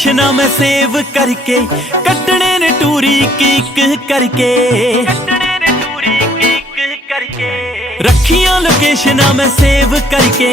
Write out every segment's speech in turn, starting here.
लोकेशना मैं सेव करके कटने ने टूरी किक करके रखिया लोकेशना मैं सेव करके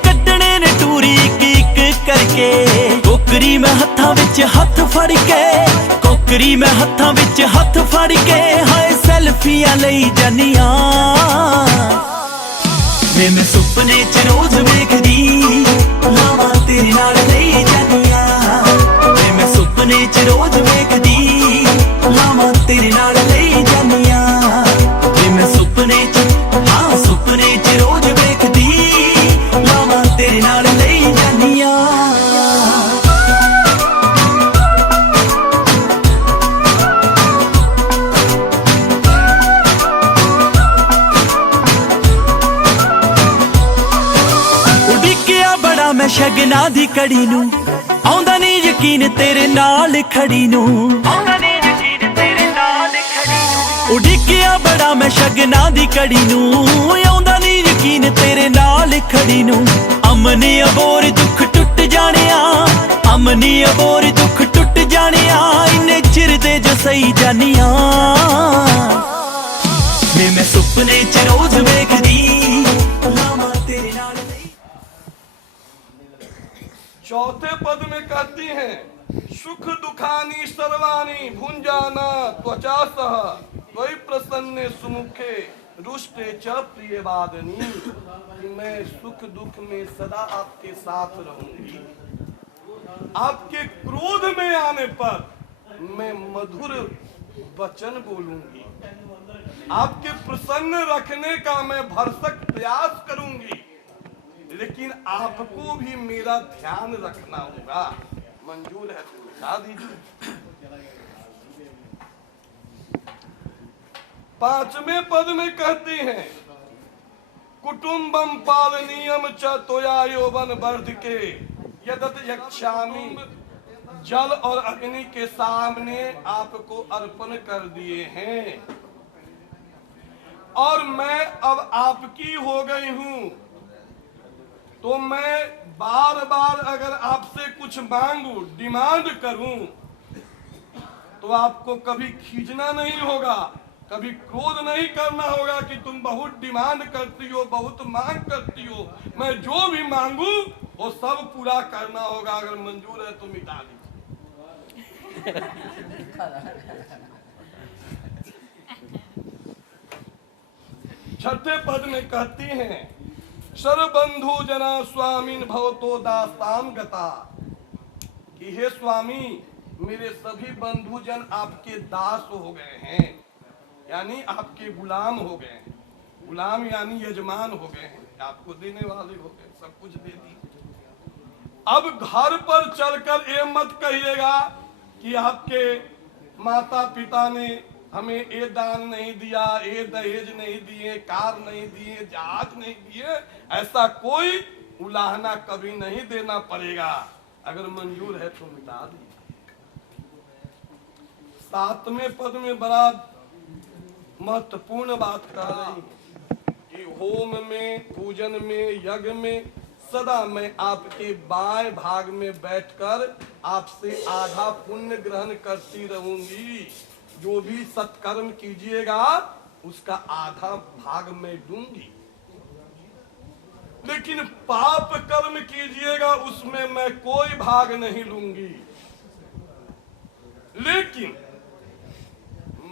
कटने ने टूरी किक करके कोकरी मैं हत्था विच हथ फड़ के कोकरी मैं हत्था विच हथ फड़ के हाय सेल्फियां लई जानिया मैं सुपने च रोज वेखदी लावा तेरे नाल लई जानिया मैं सुपने च रोज वेखदी लावा तेरे नाल लई जानिया मैं सुपने च हाँ सुपने च रोज वेखदी लावा तेरे नाल लई जानिया मैं शगना दी कड़ी नू आउंदा नहीं यकीन तेरे नाल खड़ी नू उड़िकिया बड़ा मैं शगना दी कड़ी नू आउंदा नहीं यकीन तेरे नाल खड़ी नू अमनी अबोर दुख टुट जाने अमनी अबोर दुख टुट जाने इन्ने चिर दे जो सही जानिया मैं सुपने च रोज वेखदी लावा तेरे नाल। चौथे पद में कहती हैं सुख दुखानी सर्वाणी भुंजाना त्वचा सह वही प्रसन्ने सुमुखे रुष्टे च प्रियवादनी कि मैं सुख दुख में सदा आपके साथ रहूंगी। आपके क्रोध में आने पर मैं मधुर वचन बोलूंगी, आपके प्रसन्न रखने का मैं भरसक प्रयास करूंगी, लेकिन आपको भी मेरा ध्यान रखना होगा। मंजूर है तो बता दीजिए। पांचवें पद में कहती हैं कुटुंबम पालनीयम च तोया यौवन वर्ध के यदत यक्षामि जल और अग्नि के सामने आपको अर्पण कर दिए हैं और मैं अब आपकी हो गई हूं, तो मैं बार बार अगर आपसे कुछ मांगू डिमांड करूं तो आपको कभी खींचना नहीं होगा, कभी क्रोध नहीं करना होगा कि तुम बहुत डिमांड करती हो, बहुत मांग करती हो। मैं जो भी मांगू वो सब पूरा करना होगा। अगर मंजूर है तो मिटा लीजिए। छठे पद में कहती हैं सर्वबंधु जना स्वामीन भवतो दास्ताम गता कि हे स्वामी मेरे सभी बंधु जन आपके दास हो गए हैं, यानी आपके गुलाम हो गए हैं। गुलाम यानी यजमान हो गए हैं, आपको देने वाले हो गए, सब कुछ दे दिए। अब घर पर चलकर ये मत कहिएगा कि आपके माता पिता ने हमें ये दान नहीं दिया, ये दहेज नहीं दिए, कार नहीं दिए, जहाज नहीं दिए, ऐसा कोई उलाहना कभी नहीं देना पड़ेगा। अगर मंजूर है तो मिटा दीजिए। सातवें पद में बड़ा महत्वपूर्ण बात कह रही कि होम में, पूजन में, यज्ञ में सदा मैं आपके बाएं भाग में बैठकर आपसे आधा पुण्य ग्रहण करती रहूंगी। जो भी सत्कर्म कीजिएगा उसका आधा भाग मैं दूंगी, लेकिन पाप कर्म कीजिएगा उसमें मैं कोई भाग नहीं लूंगी। लेकिन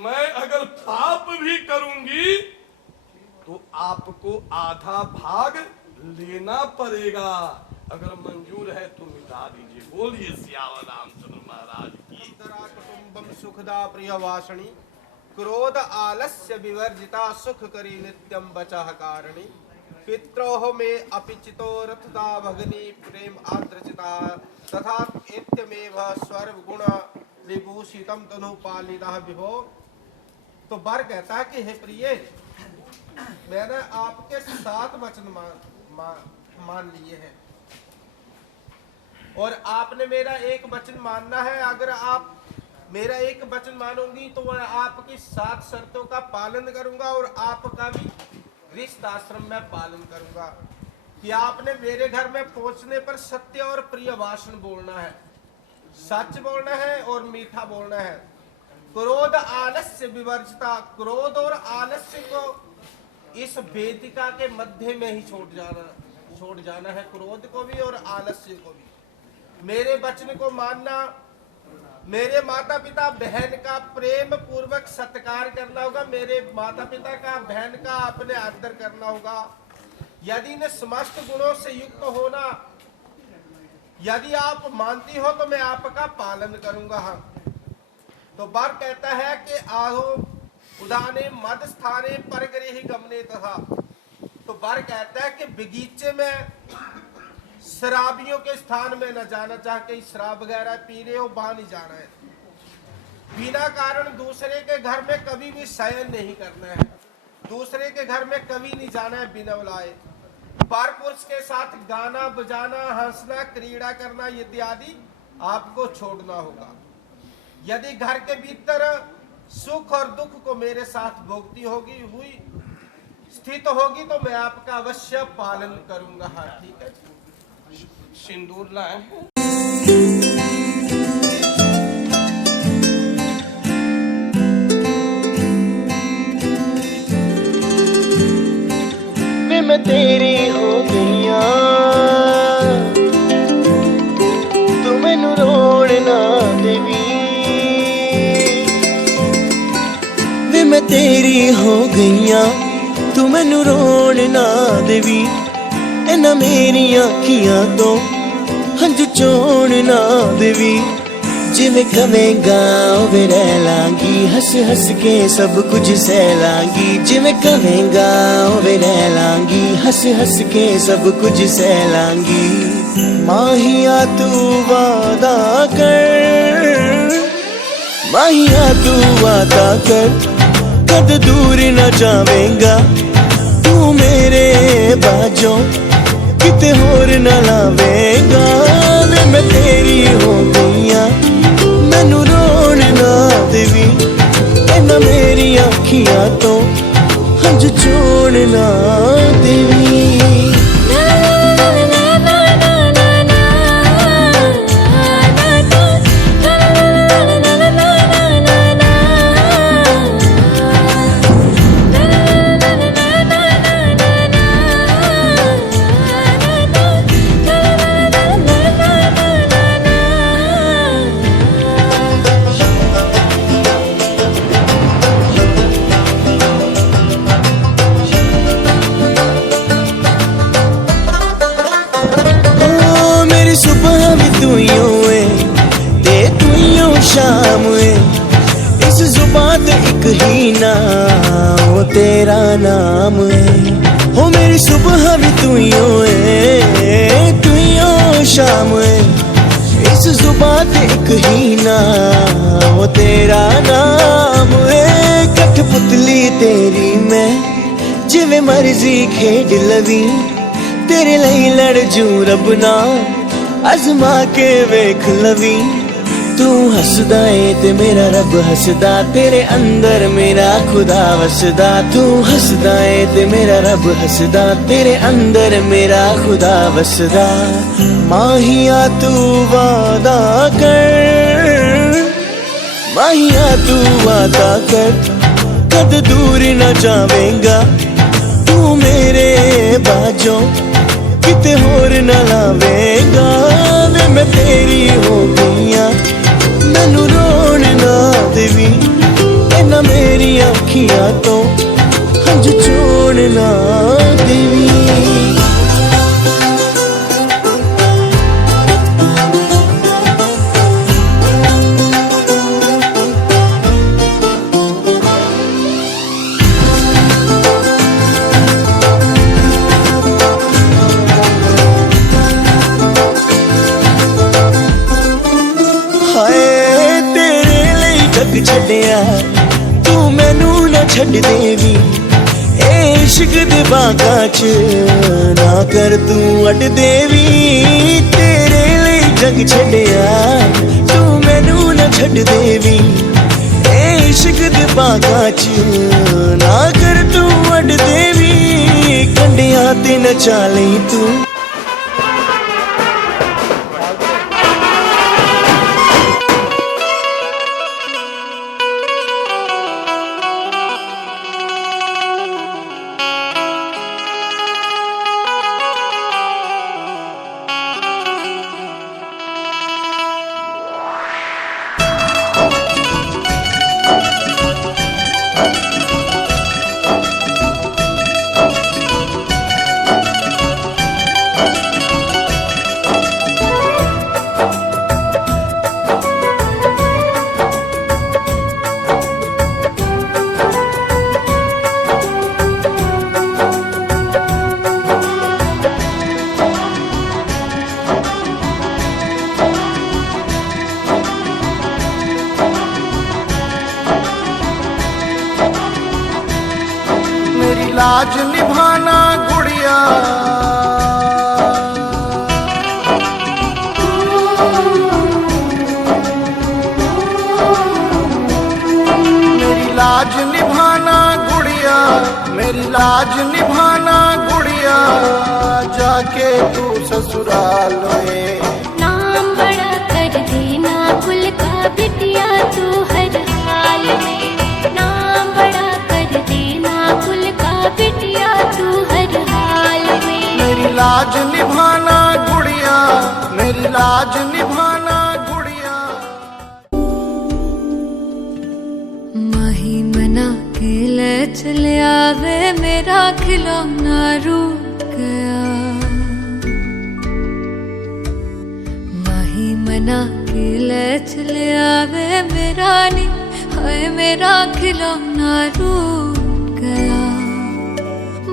मैं अगर पाप भी करूंगी तो आपको आधा भाग लेना पड़ेगा। अगर मंजूर है तो मिटा दीजिए। बोलिए सियावर रामचंद्र महाराज की। कुटुंबम सुखदा प्रिय वासणी क्रोध आलस्य विवर्जिता सुख करी नित्यम बचह कारणी पित्रोह में अपिचितो रथदा भगनी प्रेम आद्रचिता तथा इत्यमेव स्वर्व गुण विभूषितम तनु पालिता विभो। तो बर कहता है कि हे प्रिय मैंने आपके 7 वचन मान लिए हैं और आपने मेरा एक वचन मानना है। अगर आप मेरा एक वचन मानोगी तो मैं आपकी 7 शर्तों का पालन करूंगा और आपका भी गृहस्थ आश्रम में पालन करूंगा कि आपने मेरे घर में पहुंचने पर सत्य और प्रिय भाषण बोलना है। सच बोलना है और मीठा बोलना है। क्रोध आलस्य विवर्जिता, क्रोध और आलस्य को इस वेदिका के मध्य में ही छोड़ जाना है, क्रोध को भी और आलस्य को भी। मेरे वचन को मानना, मेरे माता पिता बहन का प्रेम पूर्वक सत्कार करना होगा, मेरे माता पिता का बहन का अपने आदर करना होगा। यदि ने समस्त गुणों से युक्त होना, यदि आप मानती हो तो मैं आपका पालन करूंगा। हाँ, तो वर कहता है कि आहो उदाने मद स्थाने परगृह गमने तथा, तो वर कहता है कि बगीचे में शराबियों के स्थान में न जाना, चाहे कहीं शराब वगैरह पी रहे हो वहां नहीं जाना है। बिना कारण दूसरे के घर में कभी भी शयन नहीं करना है, दूसरे के घर में कभी नहीं जाना है बिना बुलाए। पर पुरुष के साथ गाना बजाना, हंसना, क्रीड़ा करना इत्यादि आपको छोड़ना होगा। यदि घर के भीतर सुख और दुख को मेरे साथ भोगती हुई स्थित होगी तो मैं आपका अवश्य पालन करूंगा। हाँ ठीक है, सिंदूर लाए। मैं तेरी हो गईया, तू मैनू रोण ना देवी। वे मैं तेरी हो गईया, तू मैनू रोण ना देवी। इन्हां मेरियां अखियां तो हंझू चोण ना देवी। जिवें कवेंगा उवें रह लांगी, हंस हंस के सब कुछ सह लांगी। जिवें कवेंगा उवें रह लांगी, हंस हंस के सब कुछ सह लांगी। माहिया तू वादा कर, माहिया तू वादा कर, कद दूर न जावेंगा तू मेरे बाजों, किते होर न लावेंगा। वे मैं तेरी हो गईया, मैनू रोण ना देवी। इन्हां मेरी अखियां तो हंझ चोण ना देवी। सुबह भी तू है ते तू शाम है, इस जुबान ते एक ही नाम, वो तेरा नाम है। हो मेरी सुबह भी तू है, तू शाम है, इस जुबान ते एक ही नाम, वो तेरा नाम है। कठपुतली तेरी मैं जिवें मर्जी खेड लवी, तेरे लिए लड़ जू रब नाल अजमा के वेख लवी। तू हसदा है ते मेरा रब हसदा, तेरे अंदर मेरा खुदा वसदा। तू हसदा है ते मेरा रब हसदा, तेरे अंदर मेरा खुदा वसदा। माहिया तू वादा कर, माहिया तू वादा कर, कद दूर न जावेंगा तू मेरे बाजों, किते होर न लावेंगा। वे मैं तेरी हो गईया, मैनू रोण ना देवी। इन्हां मेरी अखियां तो हंझ चोण ना देवी। छड्डिया तू मैनू ना छड्ड देवी, इश्क दे बागां च ना कर तू अड देवी। तेरे लिए जग छड्डिया तू मैनू ना छड्ड देवी, इश्क दे बागां च ना कर तू अड देवी। कंडियां ते नचा लई तू निभाना गुड़िया, मेरी लाज निभाना गुड़िया, मेरी लाज निभाना गुड़िया, जाके तू ससुराल में। नाम बड़ा कर देना कुल का बिटिया तू हर हाल में, नाम बड़ा कर देना कुल का बिटिया तू हर हाल में। मेरी लाज निभाना गुड़िया, मेरी लाज निभाना गुड़िया। माही मना के ले चले आवे मेरा खिलौना रूठ गया, माही मना के ले चले आवे मेरा नी, हाय मेरा खिलौना रूठ गया,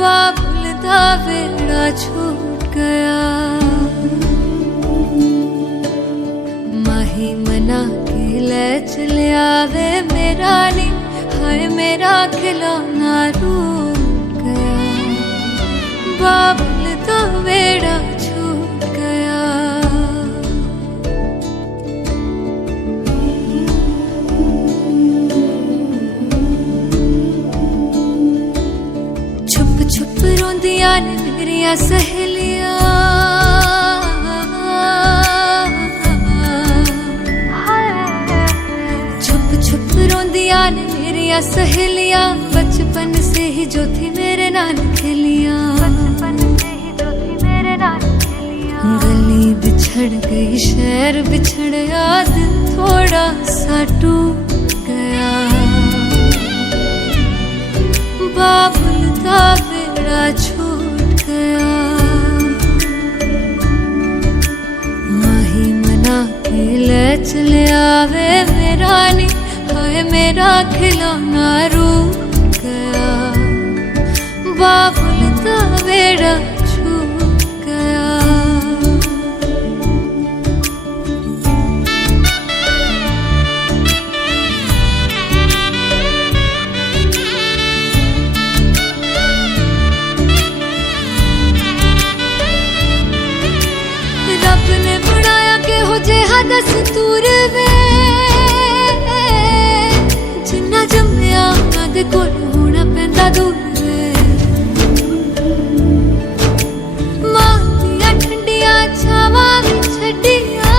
बाबुल दा वेड़ा छूट गया। माही मना के ले चले आवे मेरा नी, हाय मेरा खिलौना रूठ गया, बाबुल दा वेड़ा छूट गया। छुप छुप रोंदियां ने मेरिया सहेलियां, छुप छुप रोंदियां ने मेरिया सहेलियां, बचपन से ही जो थी मेरे नाल खेलियां, गली बिछड़ गई शहर बिछड़ गया, दिल थोड़ा सा टूट गया, बाबुल दा वेड़ा छूट गया। माही मना के ले चले आवे मेरा नी, हाय मेरा खिलौना रूठ गया, बाबुल दा वेड़ा छूट गया। रब ने बनाया के हो जे हदस तूर वे, जिन्ना जम्मिया उन्हां दे कोल होना पैंदा दूर वे, मां दियां ठंडियां छावां भी छड्डियां,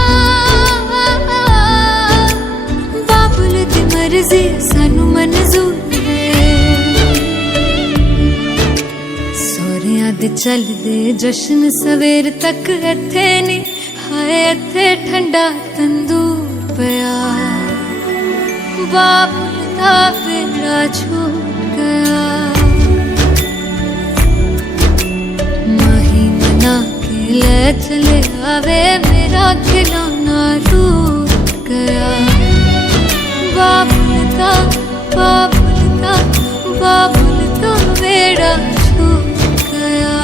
बाबुल दी मर्जी सानू मंजूर वे। सोहरियां दे चलदे जश्न सवेर तक इत्थे नी, हाय इत्थे ठंडा तंदूर पिया, बाबुल दा वेड़ा छूट गया। माही मना के ले चले आवे मेरा खिलौना रूठ गया, बाबुल दा वेड़ा छूट गया।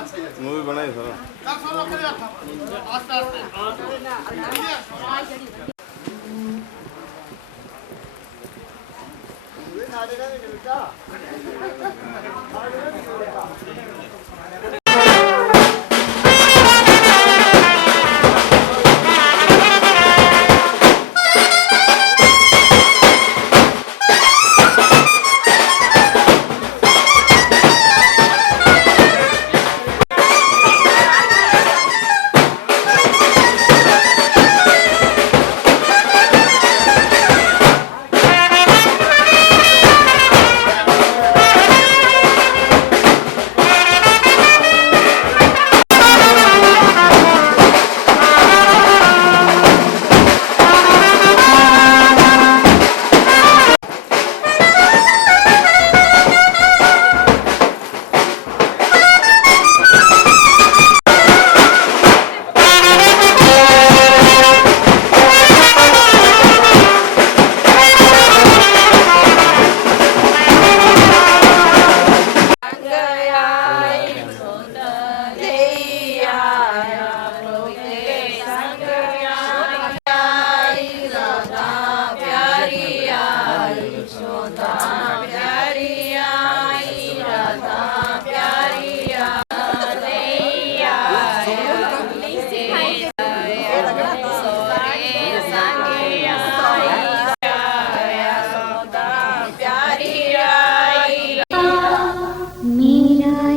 मूवी बनाई सर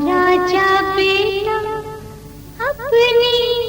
राजा बेटा अपनी